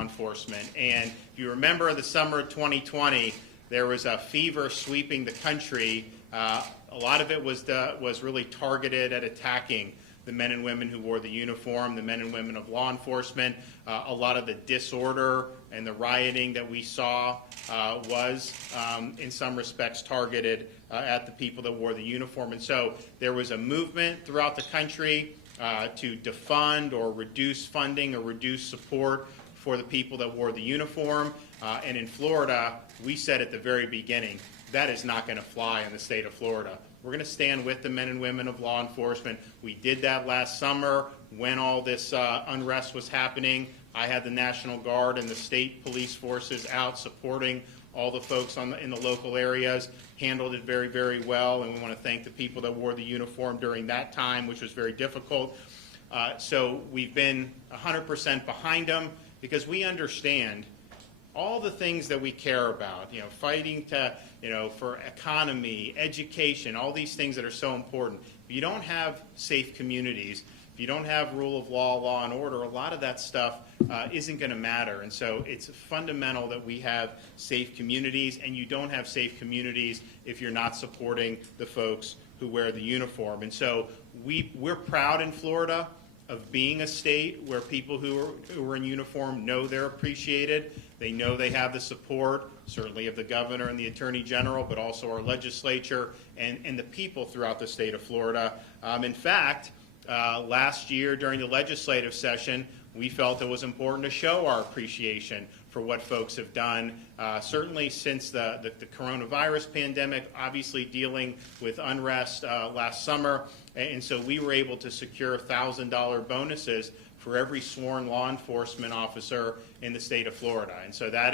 enforcement. And if you remember the summer of 2020, there was a fever sweeping the country. A lot of it was really targeted at attacking the men and women who wore the uniform, the men and women of law enforcement. A lot of the disorder and the rioting that we saw was, in some respects, targeted at the people that wore the uniform. And so there was a movement throughout the country to defund or reduce funding or reduce support for the people that wore the uniform. And in Florida, we said at the very beginning, that is not going to fly in the state of Florida. We're going to stand with the men and women of law enforcement. We did that last summer when all this unrest was happening. I had the National Guard and the state police forces out supporting all the folks in the local areas, handled it very, very well, and we want to thank the people that wore the uniform during that time, which was very difficult. So we've been 100% behind them because we understand all the things that we care about, fighting for economy, education, all these things that are so important. If you don't have safe communities, if you don't have rule of law, law and order, a lot of that stuff isn't going to matter. And so it's fundamental that we have safe communities, and you don't have safe communities if you're not supporting the folks who wear the uniform. And so we're proud in Florida of being a state where people who are in uniform know they're appreciated. They know they have the support, certainly of the governor and the attorney general, but also our legislature and the people throughout the state of Florida. In fact, last year during the legislative session, we felt it was important to show our appreciation for what folks have done, certainly since the coronavirus pandemic, obviously dealing with unrest last summer. And so we were able to secure $1,000 bonuses for every sworn law enforcement officer in the state of Florida. And so that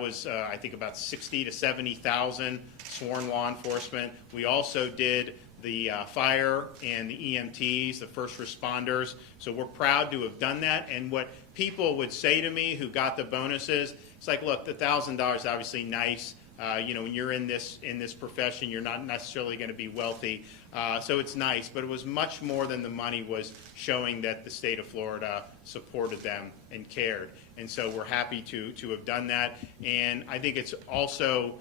was I think about 60 to 70,000 sworn law enforcement. We also did the fire and the EMTs, the first responders. So we're proud to have done that. And what people would say to me who got the bonuses, it's like, look, the $1,000 is obviously nice. When you're in this profession, you're not necessarily going to be wealthy. So it's nice, but it was much more than the money was showing that the state of Florida supported them and cared. And so we're happy to have done that. And I think it's also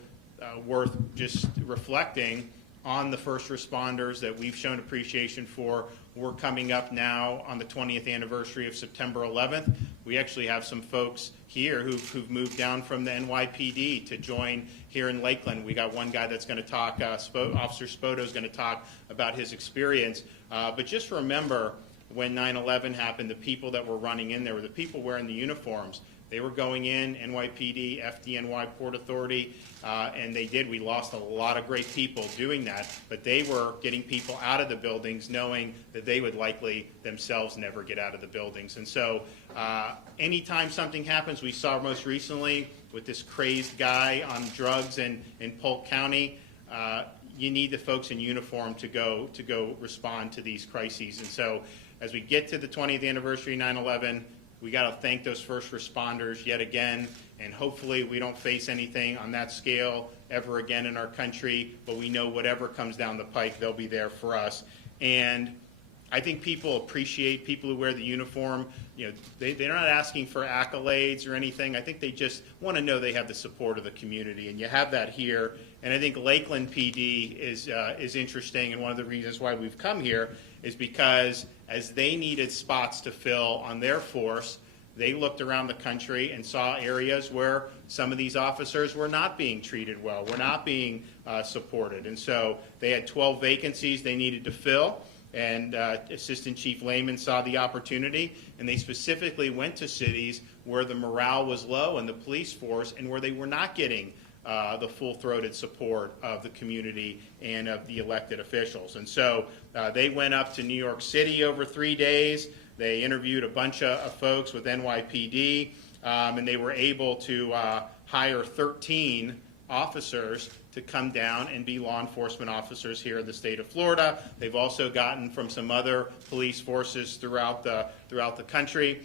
worth just reflecting on the first responders that we've shown appreciation for. We're coming up now on the 20th anniversary of September 11th. We actually have some folks here who've moved down from the NYPD to join here in Lakeland. We got one guy that's going to talk, Officer Spoto is going to talk about his experience. But just remember, when 9/11 happened, the people that were running in there were the people wearing the uniforms. They were going in, NYPD, FDNY, Port Authority, and we lost a lot of great people doing that, but they were getting people out of the buildings knowing that they would likely themselves never get out of the buildings. And so anytime something happens, we saw most recently with this crazed guy on drugs in Polk County, you need the folks in uniform to go respond to these crises. And so as we get to the 20th anniversary of 9/11, we got to thank those first responders yet again, and hopefully we don't face anything on that scale ever again in our country, but we know whatever comes down the pike, they'll be there for us. And I think people appreciate people who wear the uniform. They're not asking for accolades or anything. I think they just want to know they have the support of the community, and you have that here. And I think Lakeland PD is interesting, and one of the reasons why we've come here is because as they needed spots to fill on their force, they looked around the country and saw areas where some of these officers were not being treated well, were not being supported. And so they had 12 vacancies they needed to fill. And Assistant Chief Lehman saw the opportunity, and they specifically went to cities where the morale was low in the police force and where they were not getting the full-throated support of the community and of the elected officials. And so they went up to New York City over 3 days. They interviewed a bunch of folks with NYPD, and they were able to hire 13 officers to come down and be law enforcement officers here in the state of Florida. They've also gotten from some other police forces throughout the country.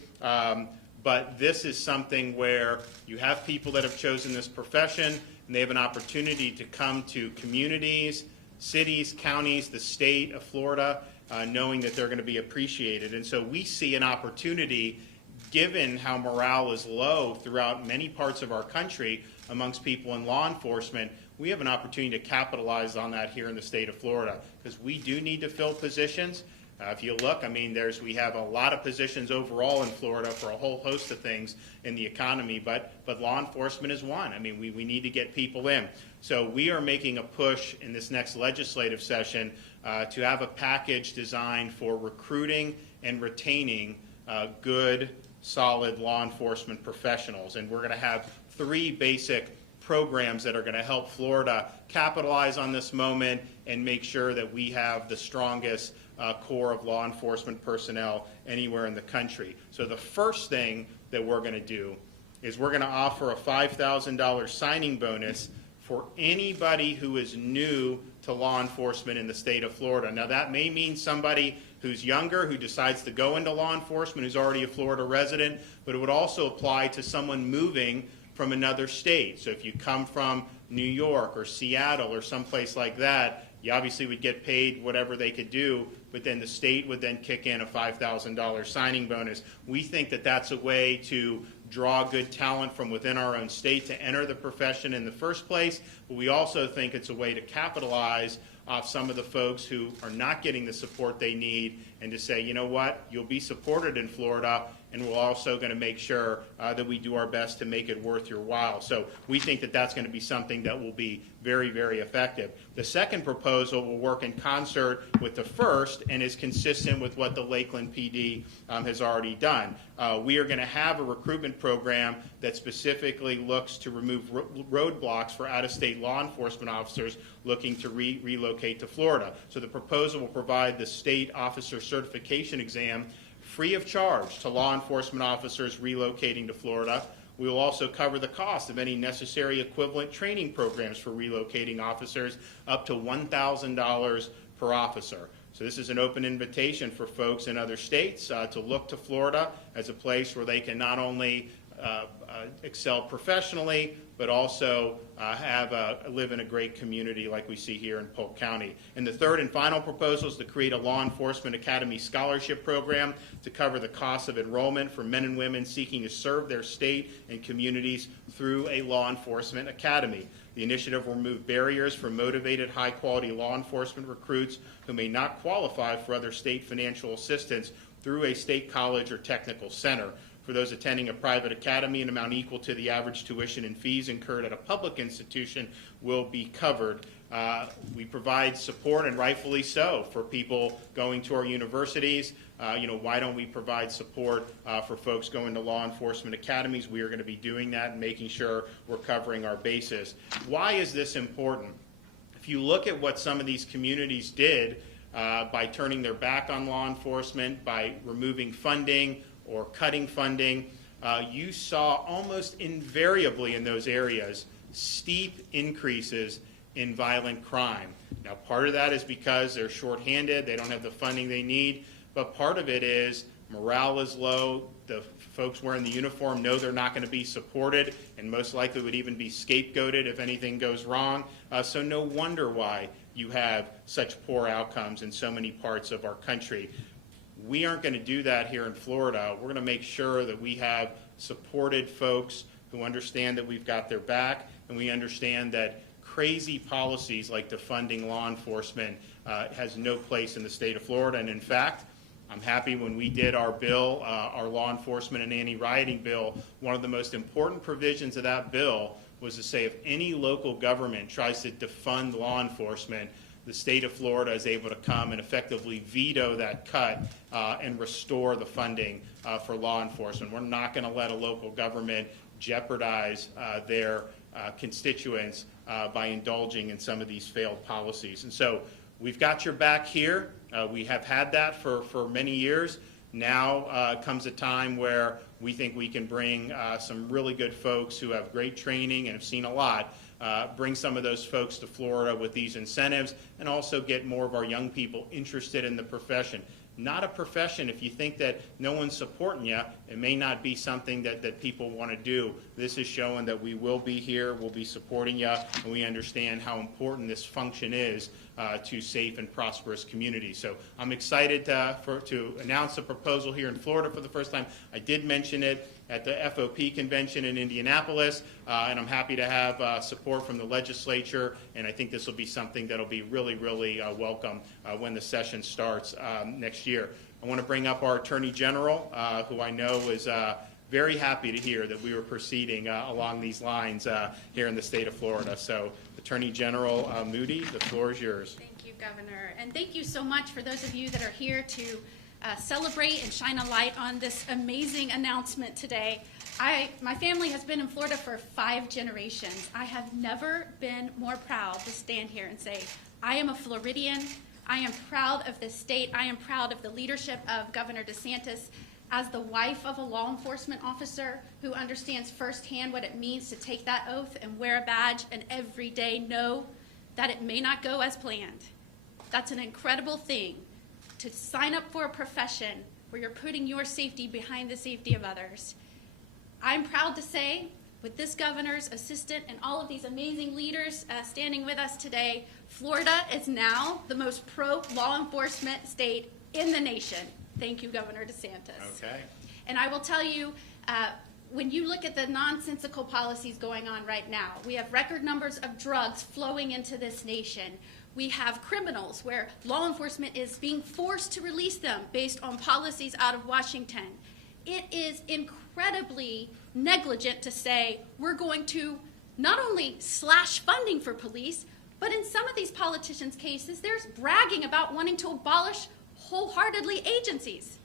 But this is something where you have people that have chosen this profession, and they have an opportunity to come to communities, cities, counties, the state of Florida, knowing that they're going to be appreciated. And so we see an opportunity given how morale is low throughout many parts of our country amongst people in law enforcement, we have an opportunity to capitalize on that here in the state of Florida, because we do need to fill positions. If you look, I mean, we have a lot of positions overall in Florida for a whole host of things in the economy, but law enforcement is one. I mean, we need to get people in. So we are making a push in this next legislative session to have a package designed for recruiting and retaining good, solid law enforcement professionals. And we're going to have 3 basic programs that are going to help Florida capitalize on this moment and make sure that we have the strongest core of law enforcement personnel anywhere in the country. So the first thing that we're going to do is we're going to offer a $5,000 signing bonus for anybody who is new to law enforcement in the state of Florida. Now that may mean somebody who's younger, who decides to go into law enforcement, who's already a Florida resident, but it would also apply to someone moving from another state. So if you come from New York or Seattle or someplace like that, you obviously would get paid whatever they could do, but then the state would then kick in a $5,000 signing bonus. We think that that's a way to draw good talent from within our own state to enter the profession in the first place, but we also think it's a way to capitalize off some of the folks who are not getting the support they need, and to say, you know what, you'll be supported in Florida, and we're also going to make sure that we do our best to make it worth your while. So we think that that's going to be something that will be very, very effective. The second proposal will work in concert with the first and is consistent with what the Lakeland PD has already done. We are going to have a recruitment program that specifically looks to remove roadblocks for out-of-state law enforcement officers looking to relocate to Florida. So the proposal will provide the state officer certification exam free of charge to law enforcement officers relocating to Florida. We will also cover the cost of any necessary equivalent training programs for relocating officers, up to $1,000 per officer. So this is an open invitation for folks in other states to look to Florida as a place where they can not only excel professionally, but also live in a great community like we see here in Polk County. And the third and final proposal is to create a Law Enforcement Academy scholarship program to cover the cost of enrollment for men and women seeking to serve their state and communities through a law enforcement academy. The initiative will remove barriers for motivated, high-quality law enforcement recruits who may not qualify for other state financial assistance through a state college or technical center. For those attending a private academy, an amount equal to the average tuition and fees incurred at a public institution will be covered. We provide support, and rightfully so, for people going to our universities. Why don't we provide support for folks going to law enforcement academies? We are going to be doing that and making sure we're covering our bases. Why is this important? If you look at what some of these communities did by turning their back on law enforcement, by removing funding or cutting funding, you saw almost invariably in those areas steep increases in violent crime. Now, part of that is because they're shorthanded, they don't have the funding they need, but part of it is morale is low, the folks wearing the uniform know they're not going to be supported, and most likely would even be scapegoated if anything goes wrong. So no wonder why you have such poor outcomes in so many parts of our country. We aren't going to do that here in Florida. We're going to make sure that we have supported folks who understand that we've got their back, and we understand that crazy policies like defunding law enforcement has no place in the state of Florida. And in fact, I'm happy when we did our bill, our law enforcement and anti-rioting bill, one of the most important provisions of that bill was to say if any local government tries to defund law enforcement, the state of Florida is able to come and effectively veto that cut and restore the funding for law enforcement. We're not going to let a local government jeopardize their constituents by indulging in some of these failed policies. And so we've got your back here. We have had that for many years. Now comes a time where we think we can bring some really good folks who have great training and have seen a lot, bring some of those folks to Florida with these incentives, and also get more of our young people interested in the profession. Not a profession, if you think that no one's supporting you, it may not be something that people want to do. This is showing that we will be here, we'll be supporting you, and we understand how important this function is to safe and prosperous communities. So I'm excited to announce a proposal here in Florida for the first time. I did mention it at the FOP convention in Indianapolis, and I'm happy to have support from the legislature, and I think this will be something that will be really, really welcome when the session starts next year. I want to bring up our Attorney General, who I know is very happy to hear that we were proceeding along these lines here in the state of Florida. So, Attorney General Moody, the floor is yours. Thank you, Governor. And thank you so much for those of you that are here to celebrate and shine a light on this amazing announcement today. My family has been in Florida for 5 generations. I have never been more proud to stand here and say, I am a Floridian. I am proud of this state. I am proud of the leadership of Governor DeSantis. As the wife of a law enforcement officer who understands firsthand what it means to take that oath and wear a badge and every day know that it may not go as planned. That's an incredible thing, to sign up for a profession where you're putting your safety behind the safety of others. I'm proud to say, with this governor's assistant and all of these amazing leaders standing with us today, Florida is now the most pro-law enforcement state in the nation. Thank you, Governor DeSantis. Okay. And I will tell you, when you look at the nonsensical policies going on right now, we have record numbers of drugs flowing into this nation. We have criminals where law enforcement is being forced to release them based on policies out of Washington. It is incredibly negligent to say we're going to not only slash funding for police, but in some of these politicians' cases, there's bragging about wanting to abolish wholeheartedly agencies.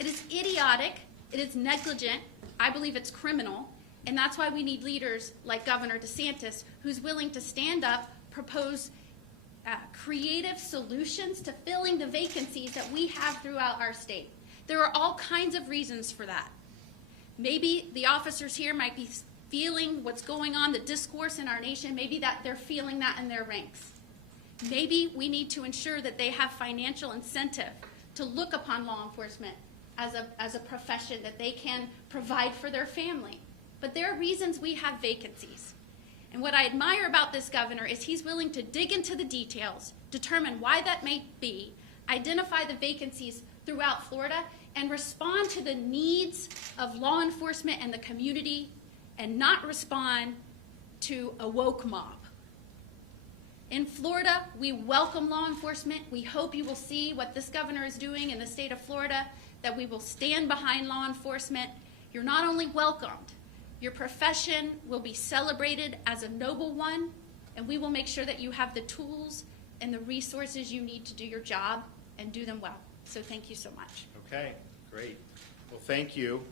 It is idiotic, it is negligent, I believe it's criminal, and that's why we need leaders like Governor DeSantis who's willing to stand up, propose creative solutions to filling the vacancies that we have throughout our state. There are all kinds of reasons for that. Maybe the officers here might be feeling what's going on, the discourse in our nation, maybe that they're feeling that in their ranks. Maybe we need to ensure that they have financial incentive to look upon law enforcement as a profession that they can provide for their family. But there are reasons we have vacancies. And what I admire about this governor is he's willing to dig into the details, determine why that may be, identify the vacancies throughout Florida, and respond to the needs of law enforcement and the community, and not respond to a woke mob. In Florida, we welcome law enforcement. We hope you will see what this governor is doing in the state of Florida, that we will stand behind law enforcement. You're not only welcomed, your profession will be celebrated as a noble one, and we will make sure that you have the tools and the resources you need to do your job and do them well. So thank you so much. Okay, great. Well, thank you.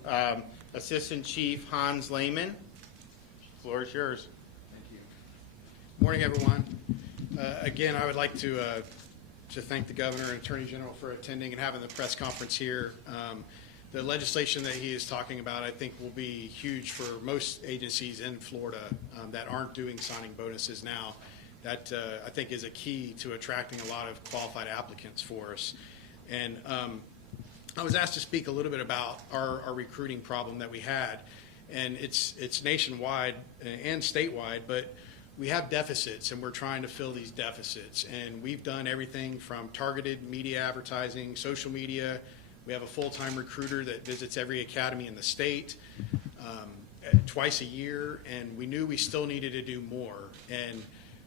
Assistant Chief Hans Lehman, the floor is yours. Thank you. Morning, everyone. Again, I would like to thank the Governor and Attorney General for attending and having the press conference here. The legislation that he is talking about, I think, will be huge for most agencies in Florida that aren't doing signing bonuses now. That, I think, is a key to attracting a lot of qualified applicants for us. And I was asked to speak a little bit about our recruiting problem that we had. And it's nationwide and statewide, but we have deficits, and we're trying to fill these deficits. And we've done everything from targeted media advertising, social media. We have a full-time recruiter that visits every academy in the state twice a year, and we knew we still needed to do more. And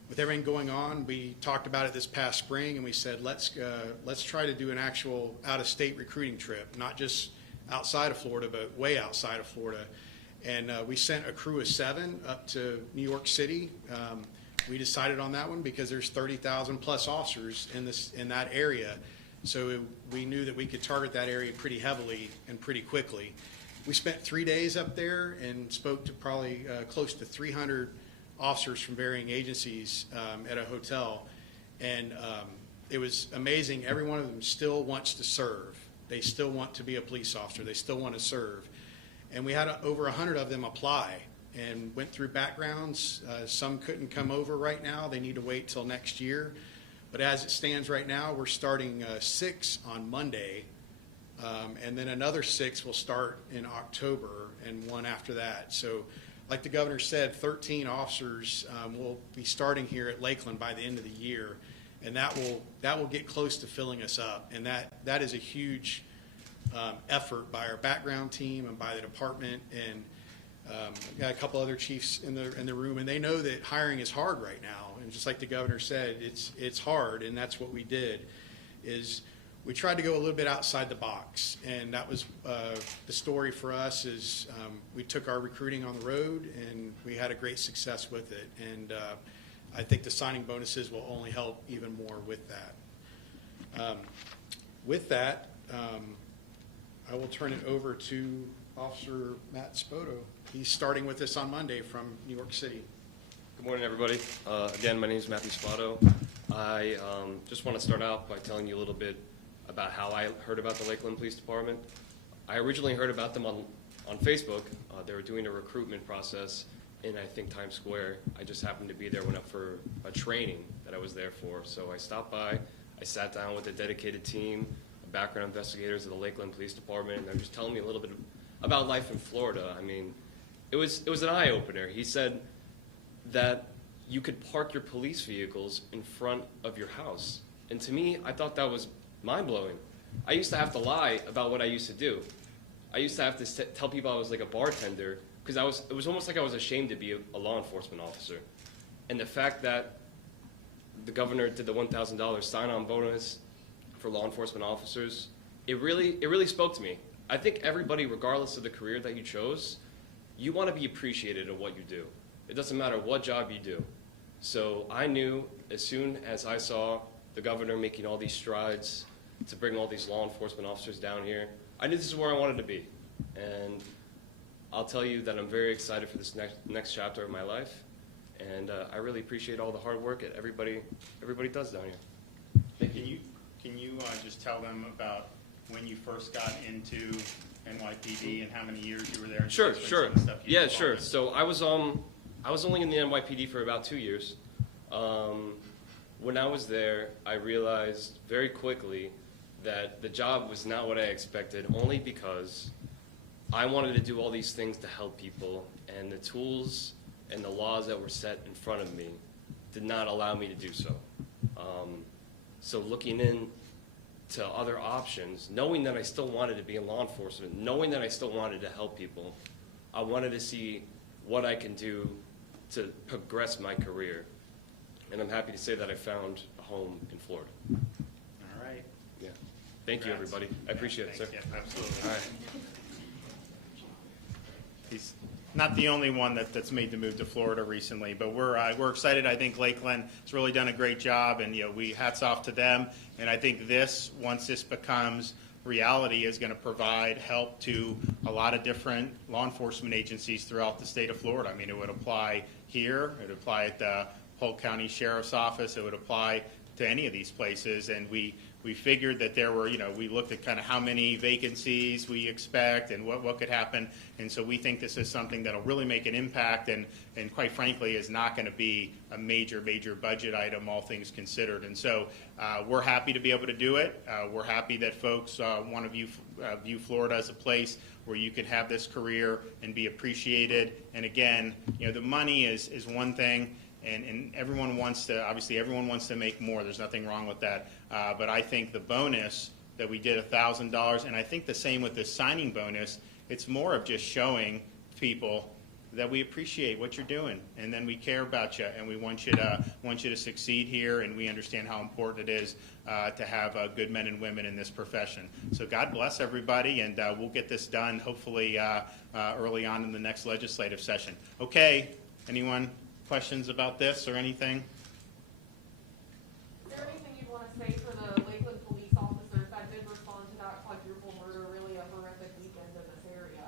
with everything going on, we talked about it this past spring, and we said, let's try to do an actual out-of-state recruiting trip, not just outside of Florida, but way outside of Florida. And we sent a crew of 7 up to New York City. We decided on that one because there's 30,000 plus officers in that area. So we knew that we could target that area pretty heavily and pretty quickly. We spent 3 days up there and spoke to probably close to 300 officers from varying agencies at a hotel. And it was amazing. Every one of them still wants to serve. They still want to be a police officer. They still want to serve. And we had over 100 of them apply and went through backgrounds. Some couldn't come over right now. They need to wait till next year. But as it stands right now, we're starting 6 on Monday, and then another 6 will start in October and one after that. So like the governor said, 13 officers will be starting here at Lakeland by the end of the year. and that will get close to filling us up. And that is a huge effort by our background team and by the department. And we've got a couple other chiefs in the room, and they know that hiring is hard right now. And just like the governor said, it's hard, and that's what we did. Is we tried to go a little bit outside the box, and that was the story for us. Is we took our recruiting on the road, and we had a great success with it. And I think the signing bonuses will only help even more with that. With that, I will turn it over to Officer Matt Spoto. He's starting with us on Monday from New York City. Good morning, everybody. Again, my name is Matthew Spotto. I just want to start out by telling you a little bit about how I heard about the Lakeland Police Department. I originally heard about them on Facebook. They were doing a recruitment process in, I think, Times Square. I just happened to be there, went up for a training that I was there for. So I stopped by, I sat down with a dedicated team, background investigators of the Lakeland Police Department, and they're just telling me a little bit about life in Florida. I mean, it was an eye-opener. He said that you could park your police vehicles in front of your house. And to me, I thought that was mind-blowing. I used to have to lie about what I used to do. I used to have to tell people I was like a bartender, because it was almost like I was ashamed to be a law enforcement officer. And the fact that the governor did the $1,000 sign-on bonus for law enforcement officers, it really spoke to me. I think everybody, regardless of the career that you chose, you want to be appreciated of what you do. It doesn't matter what job you do. So I knew as soon as I saw the governor making all these strides to bring all these law enforcement officers down here, I knew this is where I wanted to be. And I'll tell you that I'm very excited for this next chapter of my life. And I really appreciate all the hard work that everybody does down here. Thank you. Can you just tell them about when you first got into NYPD and how many years you were there? And Sure. Yeah, sure. With? So I was only in the NYPD for about 2 years. When I was there, I realized very quickly that the job was not what I expected, only because I wanted to do all these things to help people, and the tools and the laws that were set in front of me did not allow me to do so. So looking into other options, knowing that I still wanted to be in law enforcement, knowing that I still wanted to help people, I wanted to see what I can do to progress my career. And I'm happy to say that I found a home in Florida. All right. Yeah. Thank you, everybody. I appreciate it, sir. Yeah, absolutely. All right. He's not the only one that's made the move to Florida recently, but we're excited. I think Lakeland has really done a great job, and we hats off to them. And I think once this becomes reality, is going to provide help to a lot of different law enforcement agencies throughout the state of Florida. I mean, it would apply here, it would apply at the Polk County Sheriff's Office, it would apply to any of these places, and we figured that there were, we looked at kind of how many vacancies we expect and what could happen, and so we think this is something that'll really make an impact, and quite frankly is not going to be a major budget item, all things considered. And so we're happy to be able to do it. We're happy that folks want to view Florida as a place where you can have this career and be appreciated. And again, the money is one thing. And everyone wants to make more. There's nothing wrong with that. But I think the bonus that we did, $1,000, and I think the same with this signing bonus, it's more of just showing people that we appreciate what you're doing, and then we care about you, and we want you to succeed here, and we understand how important it is to have good men and women in this profession. So God bless everybody, and we'll get this done hopefully early on in the next legislative session. Okay, anyone? Questions about this or anything? Is there anything you'd want to say for the Lakeland police officers that did respond to that quadruple murder, really a horrific weekend in this area?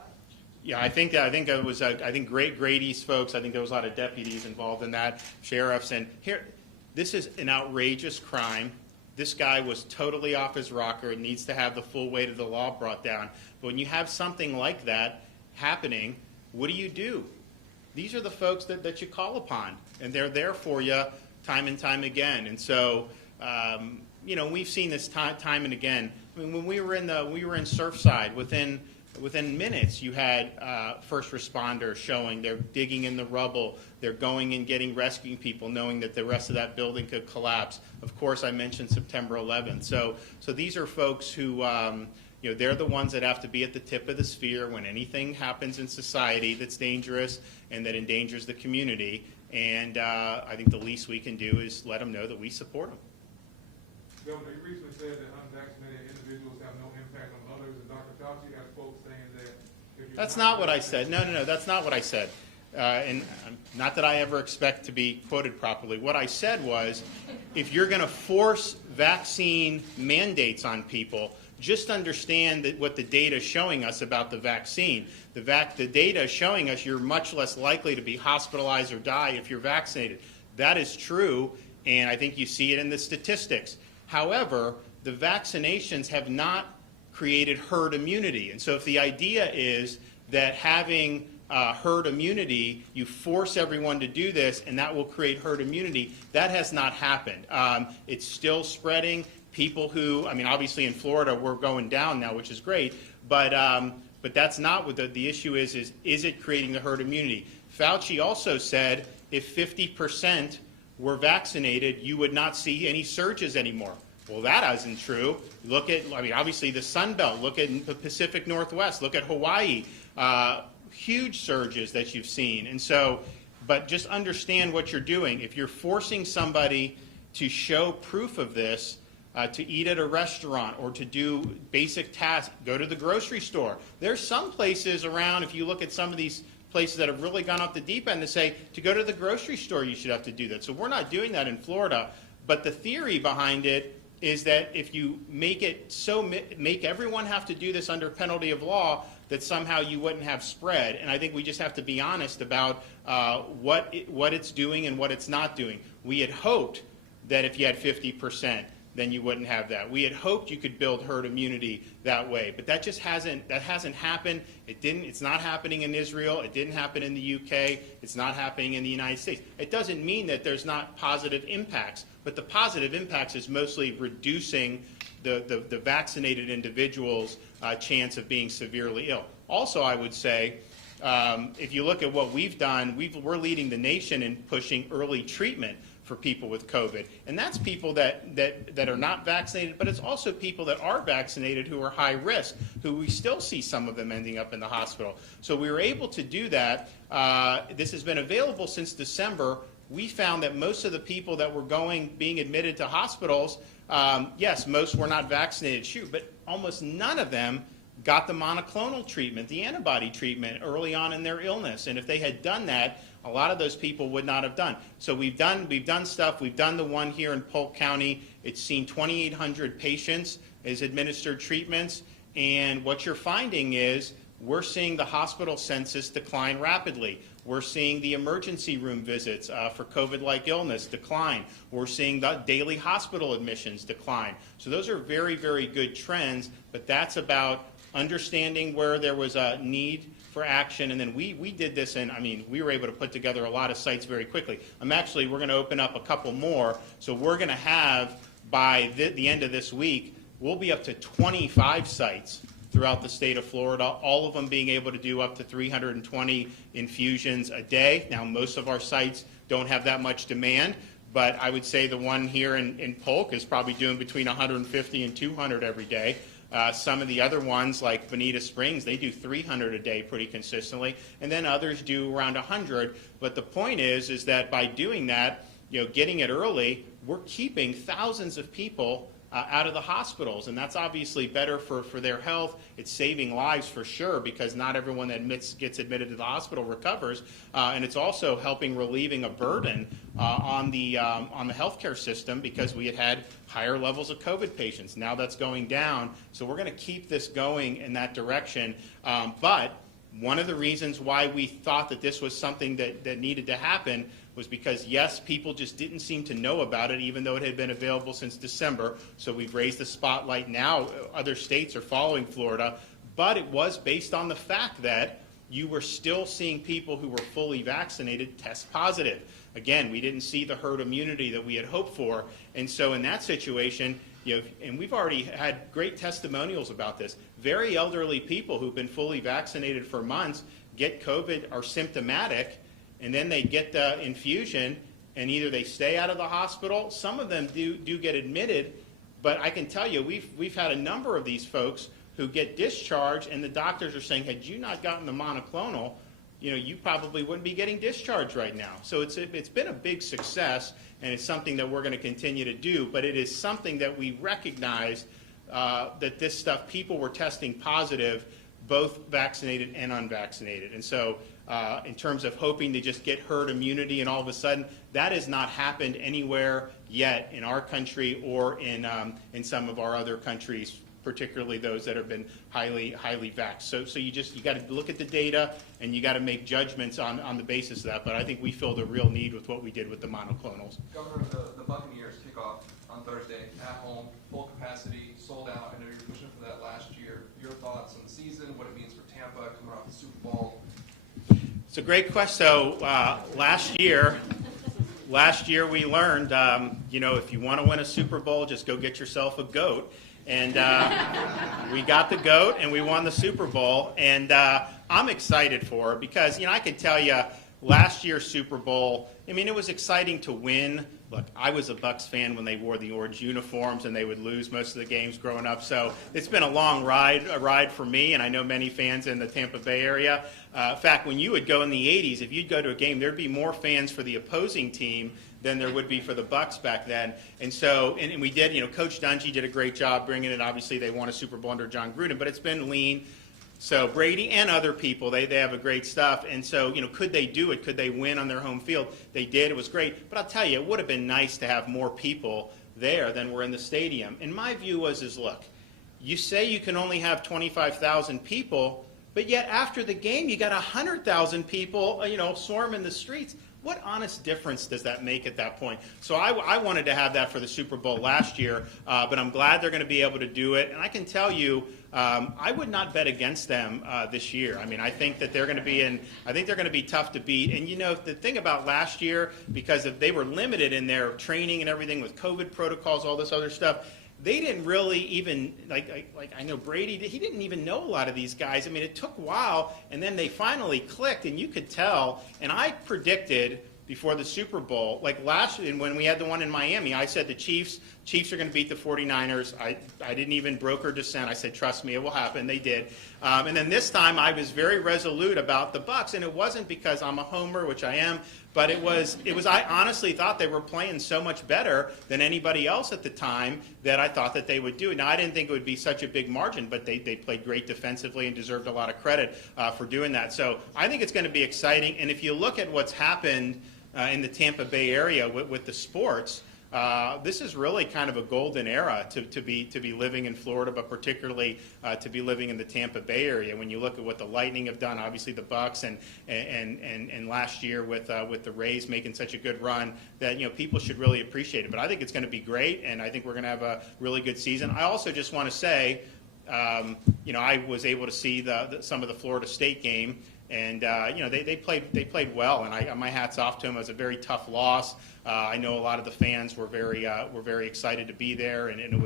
Yeah, I think it was great Grady's folks. I think there was a lot of deputies involved in that, sheriffs, and here, this is an outrageous crime. This guy was totally off his rocker and needs to have the full weight of the law brought down. But when you have something like that happening, what do? These are the folks that you call upon, and they're there for you time and time again. And so, we've seen this time and again. I mean, when we were in Surfside, within within minutes, you had first responders showing they're digging in the rubble, they're going and getting rescuing people, knowing that the rest of that building could collapse. Of course, I mentioned September 11th. So these are folks who, they're the ones that have to be at the tip of the sphere when anything happens in society that's dangerous and that endangers the community. And I think the least we can do is let them know that we support them. Governor, you recently said that unvaccinated individuals have no impact on others, and Dr. Fauci has folks saying that if you're That's not what I said. No, that's not what I said. And not that I ever expect to be quoted properly. What I said was, if you're going to force vaccine mandates on people, just understand that what the data is showing us about the vaccine. The data is showing us you're much less likely to be hospitalized or die if you're vaccinated. That is true, and I think you see it in the statistics. However, the vaccinations have not created herd immunity. And so if the idea is that having herd immunity, you force everyone to do this and that will create herd immunity, that has not happened. It's still spreading. People who, obviously in Florida we're going down now, which is great, but that's not what the issue is it creating the herd immunity? Fauci also said if 50% were vaccinated, you would not see any surges anymore. Well, that isn't true. Look at, obviously the Sun Belt, look at the Pacific Northwest, look at Hawaii, huge surges that you've seen. And so, but just understand what you're doing. If you're forcing somebody to show proof of this, to eat at a restaurant or to do basic tasks, go to the grocery store. There's some places around, if you look at some of these places that have really gone off the deep end, to say to go to the grocery store you should have to do that. So we're not doing that in Florida. But the theory behind it is that if you make everyone have to do this under penalty of law, that somehow you wouldn't have spread. And I think we just have to be honest about what it's doing and what it's not doing. We had hoped that if you had 50%, then you wouldn't have that. We had hoped you could build herd immunity that way, but that just hasn't happened. It's not happening in Israel. It didn't happen in the UK. It's not happening in the United States. It doesn't mean that there's not positive impacts, but the positive impacts is mostly reducing the vaccinated individual's chance of being severely ill. Also, I would say, if you look at what we've done, we're leading the nation in pushing early treatment for people with COVID. And that's people that are not vaccinated, but it's also people that are vaccinated who are high risk, who we still see some of them ending up in the hospital. So we were able to do that. This has been available since December. We found that most of the people that were being admitted to hospitals, yes, most were not vaccinated, but almost none of them got the monoclonal treatment, the antibody treatment early on in their illness. And if they had done that, a lot of those people would not have done. So we've done stuff. We've done the one here in Polk County. It's seen 2,800 patients as administered treatments. And what you're finding is we're seeing the hospital census decline rapidly. We're seeing the emergency room visits for COVID-like illness decline. We're seeing the daily hospital admissions decline. So those are very, very good trends, but that's about understanding where there was a need for action, and then we did this, and we were able to put together a lot of sites very quickly. We're going to open up a couple more, so we're going to have, by the end of this week, we'll be up to 25 sites throughout the state of Florida, all of them being able to do up to 320 infusions a day. Now, most of our sites don't have that much demand, but I would say the one here in Polk is probably doing between 150 and 200 every day. Some of the other ones, like Bonita Springs, they do 300 a day pretty consistently, and then others do around 100. But the point is that by doing that, getting it early, we're keeping thousands of people out of the hospitals, and that's obviously better for their health. It's saving lives for sure, because not everyone that gets admitted to the hospital recovers, and it's also helping relieving a burden on the healthcare system, because we had higher levels of COVID patients. Now that's going down, so we're going to keep this going in that direction. But one of the reasons why we thought that this was something that needed to happen was because, yes, people just didn't seem to know about it, even though it had been available since December. So we've raised the spotlight now. Other states are following Florida. But it was based on the fact that you were still seeing people who were fully vaccinated test positive. Again, we didn't see the herd immunity that we had hoped for. And so in that situation, and we've already had great testimonials about this. Very elderly people who've been fully vaccinated for months get COVID, are symptomatic, and then they get the infusion, and either they stay out of the hospital. Some of them do get admitted, but I can tell you, we've had a number of these folks who get discharged, and the doctors are saying, had you not gotten the monoclonal, you probably wouldn't be getting discharged right now. So it's been a big success, and it's something that we're going to continue to do. But it is something that we recognize that this stuff, people were testing positive, both vaccinated and unvaccinated. And so in terms of hoping to just get herd immunity and all of a sudden, that has not happened anywhere yet in our country or in some of our other countries, particularly those that have been highly vaxxed. So you got to look at the data, and you got to make judgments on the basis of that. But I think we filled a real need with what we did with the monoclonals. Governor, the Buccaneers kick off on Thursday at home, full capacity, sold out. I know you're pushing for that last year. Your thoughts on the season, what it means for Tampa coming off the Super Bowl? It's a great question. So last year we learned, if you want to win a Super Bowl, just go get yourself a goat. And we got the goat, and we won the Super Bowl. And I'm excited for it because, I can tell you, last year's Super Bowl, it was exciting to win. Look, I was a Bucs fan when they wore the orange uniforms, and they would lose most of the games growing up. So it's been a long ride for me, and I know many fans in the Tampa Bay area. In fact, when you would go in the 80s, if you'd go to a game, there'd be more fans for the opposing team than there would be for the Bucs back then. And so, and we did, Coach Dungy did a great job bringing it. Obviously, they won a Super Bowl under John Gruden, but it's been lean. So Brady and other people, they have a great stuff. And so, could they do it? Could they win on their home field? They did. It was great. But I'll tell you, it would have been nice to have more people there than were in the stadium. And my view was, look, you say you can only have 25,000 people, but yet after the game, you got 100,000 people, swarming the streets. What honest difference does that make at that point? So I wanted to have that for the Super Bowl last year, but I'm glad they're going to be able to do it. And I can tell you, I would not bet against them this year. I think that they're going to be I think they're going to be tough to beat. And the thing about last year, because they were limited in their training and everything with COVID protocols, all this other stuff, they didn't really even, like I know Brady, he didn't even know a lot of these guys. It took a while, and then they finally clicked, and you could tell. And I predicted before the Super Bowl, like last year, when we had the one in Miami, I said the Chiefs are going to beat the 49ers. I didn't even broker dissent. I said, trust me, it will happen. They did. And then this time, I was very resolute about the Bucs, and it wasn't because I'm a homer, which I am, but it was. I honestly thought they were playing so much better than anybody else at the time that I thought that they would do it. Now, I didn't think it would be such a big margin, but they played great defensively and deserved a lot of credit for doing that. So I think it's going to be exciting. And if you look at what's happened in the Tampa Bay area with the sports, this is really kind of a golden era to be living in Florida, but particularly to be living in the Tampa Bay area. When you look at what the Lightning have done, obviously the Bucs, and last year with the Rays making such a good run, that people should really appreciate it. But I think it's going to be great, and I think we're going to have a really good season. I also just want to say, I was able to see some of the Florida State game. And they played well, and my hat's off to them. It was a very tough loss. I know a lot of the fans were very excited to be there, and it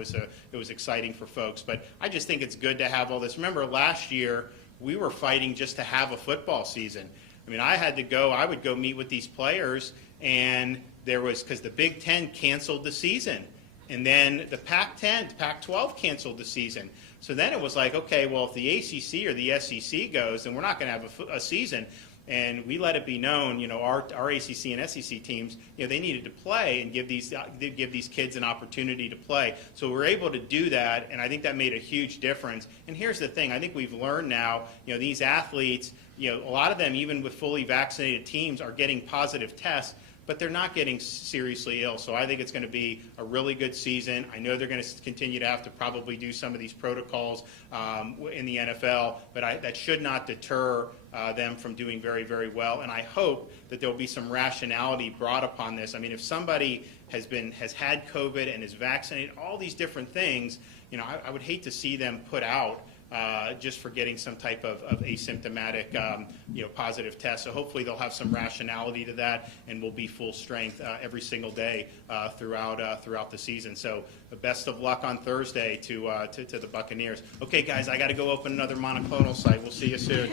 was exciting for folks. But I just think it's good to have all this. Remember, last year we were fighting just to have a football season. I would go meet with these players, and because the Big Ten canceled the season, and then the Pac-12 canceled the season. So then it was like, okay, well, if the ACC or the SEC goes, then we're not going to have a season. And we let it be known, our ACC and SEC teams, they needed to play and give these kids an opportunity to play. So we're able to do that, and I think that made a huge difference. And here's the thing: I think we've learned now, these athletes, a lot of them, even with fully vaccinated teams, are getting positive tests, but they're not getting seriously ill. So I think it's going to be a really good season. I know they're going to continue to have to probably do some of these protocols in the NFL, but that should not deter them from doing very, very well. And I hope that there will be some rationality brought upon this. If somebody has had COVID and is vaccinated, all these different things, I would hate to see them put out just for getting some type of asymptomatic, positive test. So hopefully they'll have some rationality to that, and will be full strength every single day throughout the season. So best of luck on Thursday to the Buccaneers. Okay, guys, I got to go open another monoclonal site. We'll see you soon.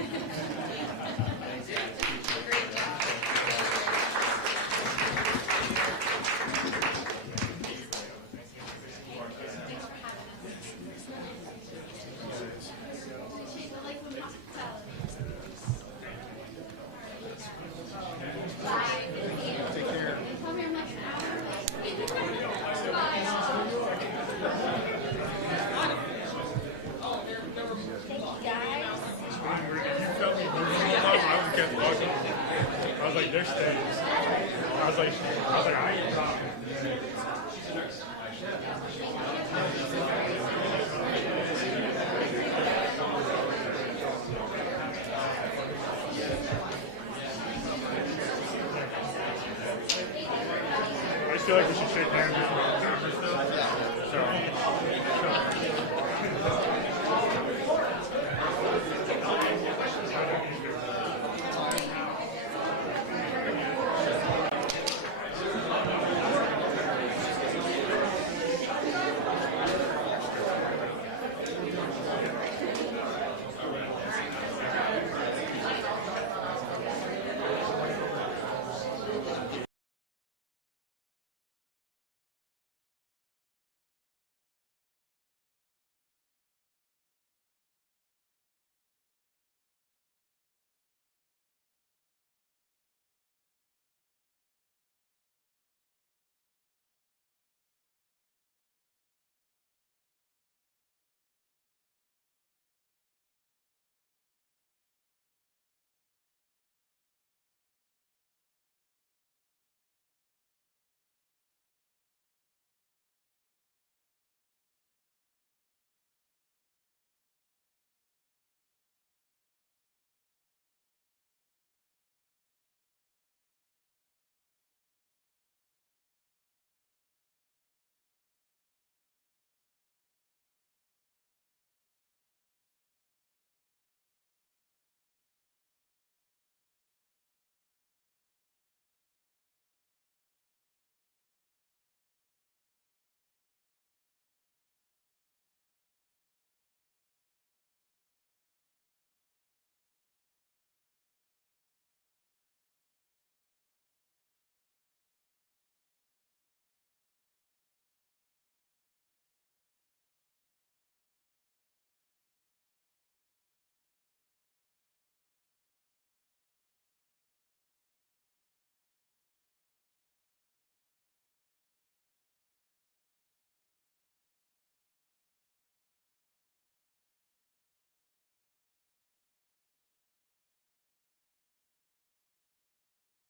I was like, they're staying. I was like, I ain't talking. I just feel like we should shake hands.